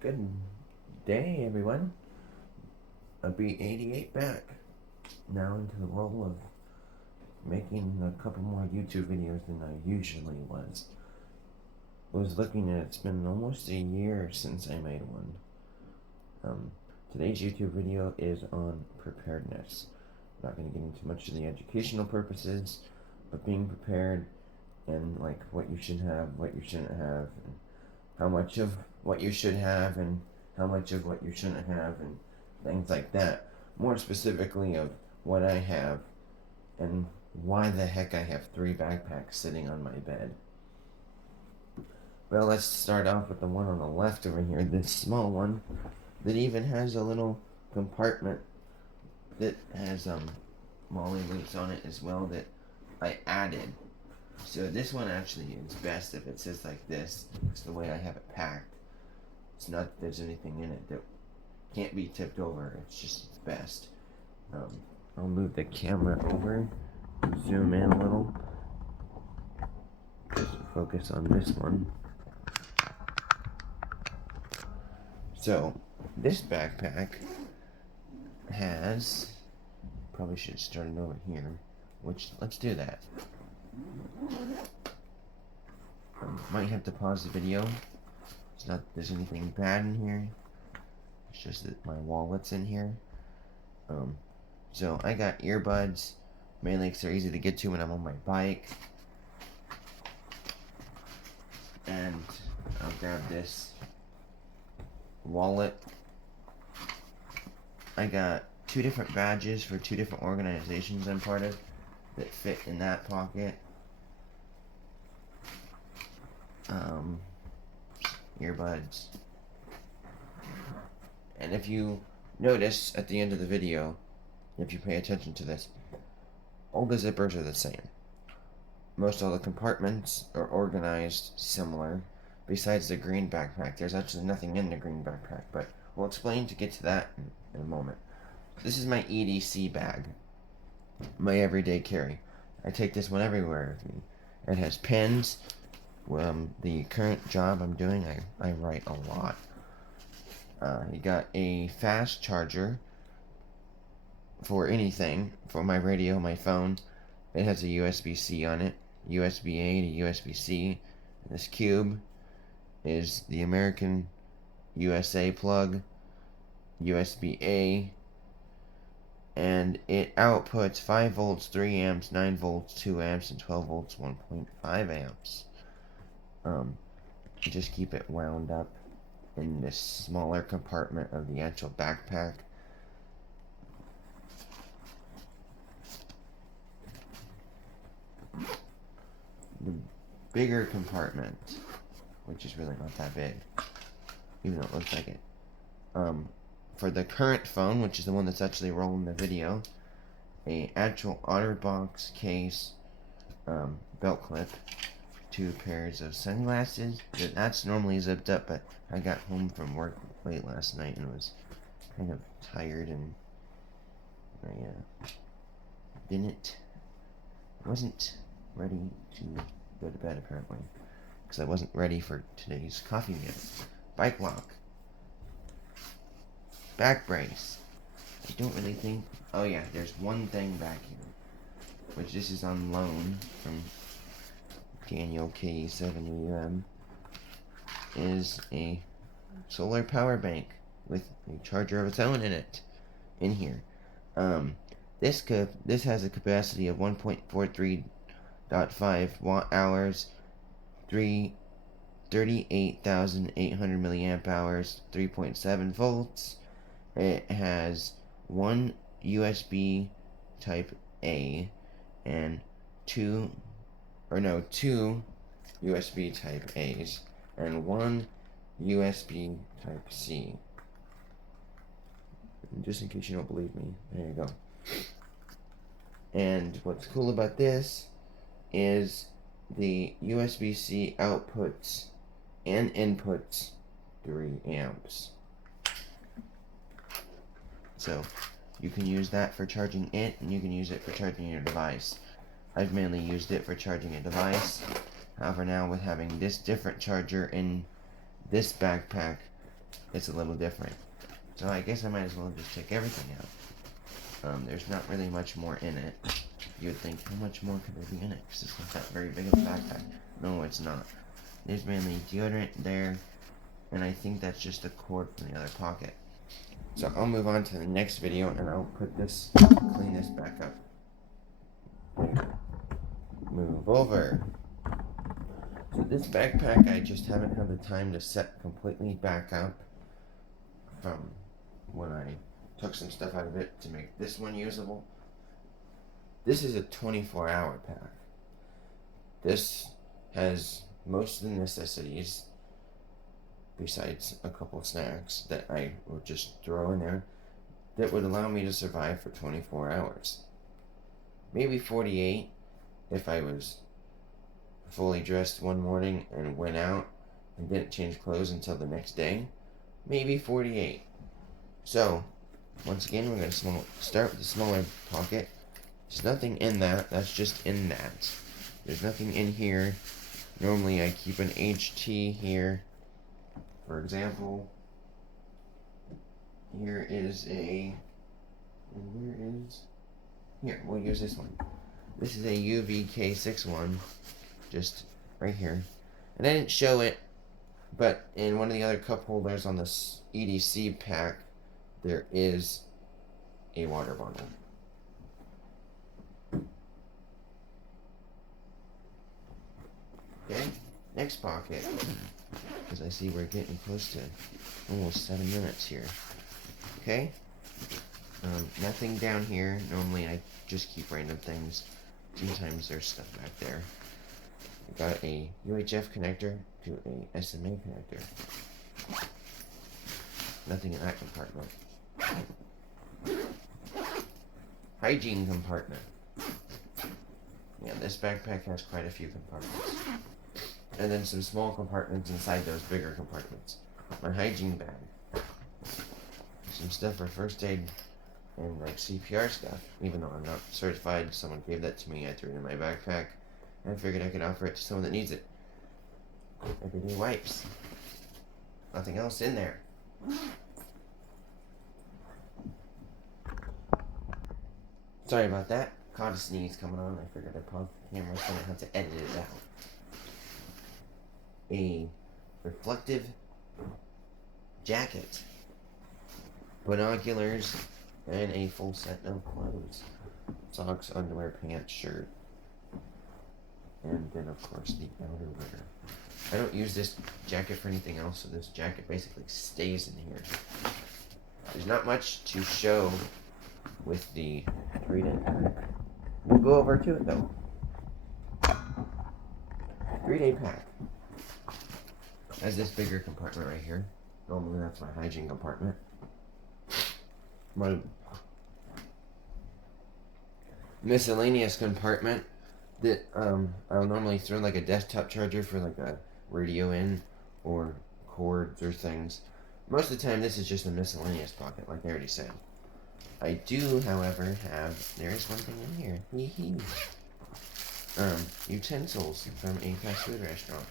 Good day, everyone. I'll be 88 back. Now into the role of making a couple more YouTube videos than I usually was. I was looking at it's been almost a year since I made one. Today's YouTube video is on preparedness. I'm not going to get into much of the educational purposes, but being prepared and like what you should have, what you shouldn't have, and how much of what you should have and how much of what you shouldn't have, and things like that. More specifically of what I have and why the heck I have 3 backpacks sitting on my bed. Well, let's start off with the one on the left over here, this small one that even has a little compartment that has MOLLE links on it as well that I added. So this one actually is best if it sits like this. It's the way I have it packed. It's not that there's anything in it that can't be tipped over. It's just best. I'll move the camera over, zoom in a little, just to focus on this one. So this backpack has, probably should have started over here, which let's do that. Might have to pause the video. It's not that there's anything bad in here. It's just that my wallet's in here. So I got earbuds, mainly because they're easy to get to when I'm on my bike. And I'll grab this wallet. I got 2 different badges for 2 different organizations I'm part of that fit in that pocket. Earbuds. And if you notice at the end of the video, if you pay attention to this, all the zippers are the same. Most all the compartments are organized similar, besides the green backpack. There's actually nothing in the green backpack, but we'll explain to get to that in a moment. This is my EDC bag, my everyday carry. I take this one everywhere with me. It has pens. The current job I'm doing, I write a lot. You got a fast charger for anything, for my radio, my phone. It has a USB-C on it, USB-A to USB-C. This cube is the American USA plug, USB-A, and it outputs 5 volts, 3 amps, 9 volts, 2 amps, and 12 volts, 1.5 amps. Just keep it wound up in this smaller compartment of the actual backpack. The bigger compartment, which is really not that big, even though it looks like it, for the current phone, which is the one that's actually rolling the video, a actual OtterBox case, belt clip, 2 pairs of sunglasses. That's normally zipped up, but I got home from work late last night and was kind of tired, and I wasn't ready to go to bed apparently, because I wasn't ready for today's coffee meal. Bike lock, back brace. I don't really think. Oh yeah, there's one thing back here, which this is on loan from Daniel K7UM, is a solar power bank with a charger of its own in it, in here. This has a capacity of 1.43.5 watt hours, 38,800 milliamp hours, 3.7 volts. It has 1 USB Type A and 2 USB Type A's and 1 USB Type C. And just in case you don't believe me, there you go. And what's cool about this is the USB-C outputs and inputs 3 amps. So you can use that for charging it, and you can use it for charging your device. I've mainly used it for charging a device. However, now with having this different charger in this backpack, it's a little different. So I guess I might as well just take everything out. There's not really much more in it. You would think, how much more could there be in it? Because it's not that very big of a backpack. No, it's not. There's mainly deodorant there, and I think that's just a cord from the other pocket. So I'll move on to the next video, and I'll clean this back up. Move over. So this backpack, I just haven't had the time to set completely back up from when I took some stuff out of it to make this one usable. This is a 24-hour pack. This has most of the necessities, besides a couple of snacks that I would just throw in there, that would allow me to survive for 24 hours. Maybe 48 if I was fully dressed one morning and went out and didn't change clothes until the next day. Maybe 48. So, once again, we're going to start with the smaller pocket. There's nothing in that. That's just in that. There's nothing in here. Normally I keep an HT here. For example, here, we'll use this one. This is a UVK61, just right here. And I didn't show it, but in one of the other cup holders on this EDC pack, there is a water bottle. Okay, next pocket, because I see we're getting close to almost 7 minutes here. Okay, nothing down here. Normally I just keep random things. Sometimes there's stuff back there. I got a UHF connector to a SMA connector. Nothing in that compartment. Hygiene compartment. Yeah, this backpack has quite a few compartments. And then some small compartments inside those bigger compartments. My hygiene bag. Some stuff for first aid and like CPR stuff. Even though I'm not certified, someone gave that to me. I threw it in my backpack. And I figured I could offer it to someone that needs it. Everyday wipes. Nothing else in there. Sorry about that. Caught a sneeze coming on. I figured I'd pause the camera so I don't have to edit it out. A reflective jacket, binoculars, and a full set of clothes. Socks, underwear, pants, shirt, and then of course the outerwear. I don't use this jacket for anything else, so this jacket basically stays in here. There's not much to show with the 3-day pack. We'll go over to it though. 3-day pack has this bigger compartment right here. Normally that's my hygiene compartment. My miscellaneous compartment that I'll normally throw like a desktop charger for like a radio in or cords or things. Most of the time this is just a miscellaneous pocket, like I already said. I do, however, there is one thing in here. Utensils from a fast food restaurant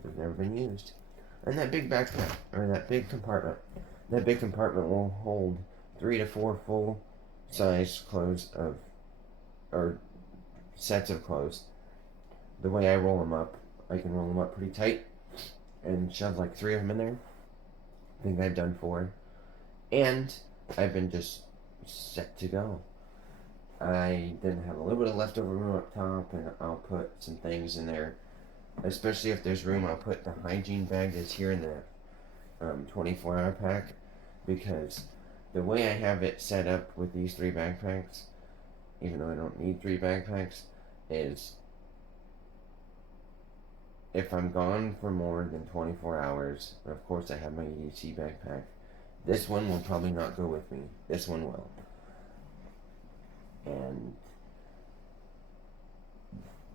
that have never been used. And that big backpack, or that big compartment. That big compartment will hold 3 to 4 full-size clothes or sets of clothes. The way I roll them up, I can roll them up pretty tight and shove like 3 of them in there. I think I've done 4. And I've been just set to go. I then have a little bit of leftover room up top, and I'll put some things in there. Especially if there's room, I'll put the hygiene bag that's here in the 24-hour pack, because the way I have it set up with these 3 backpacks, even though I don't need 3 backpacks, is if I'm gone for more than 24 hours, and of course I have my EDC backpack, this one will probably not go with me. This one will. And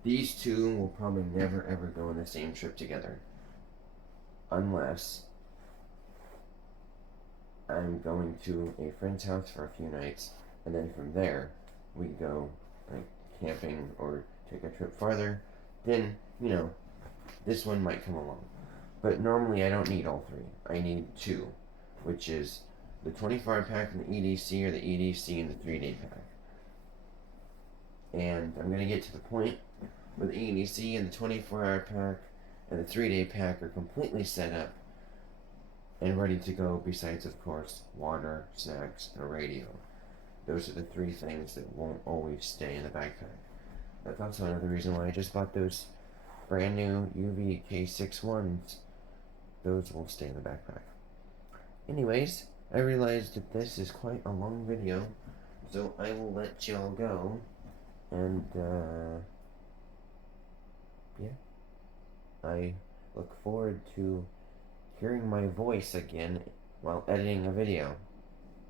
these 2 will probably never ever go on the same trip together. Unless I'm going to a friend's house for a few nights, and then from there we go like camping or take a trip farther. Then, you know, this one might come along. But normally I don't need all 3. I need 2. which is the 24-hour pack and the EDC, or the EDC and the 3-day pack. And I'm going to get to the point where the EDC and the 24-hour pack and the 3-day pack are completely set up and ready to go, besides, of course, water, snacks, and a radio. Those are the 3 things that won't always stay in the backpack. That's also another reason why I just bought those brand new UV K6 ones. Those will stay in the backpack. Anyways, I realized that this is quite a long video, so I will let y'all go. And, yeah. I look forward to hearing my voice again while editing a video.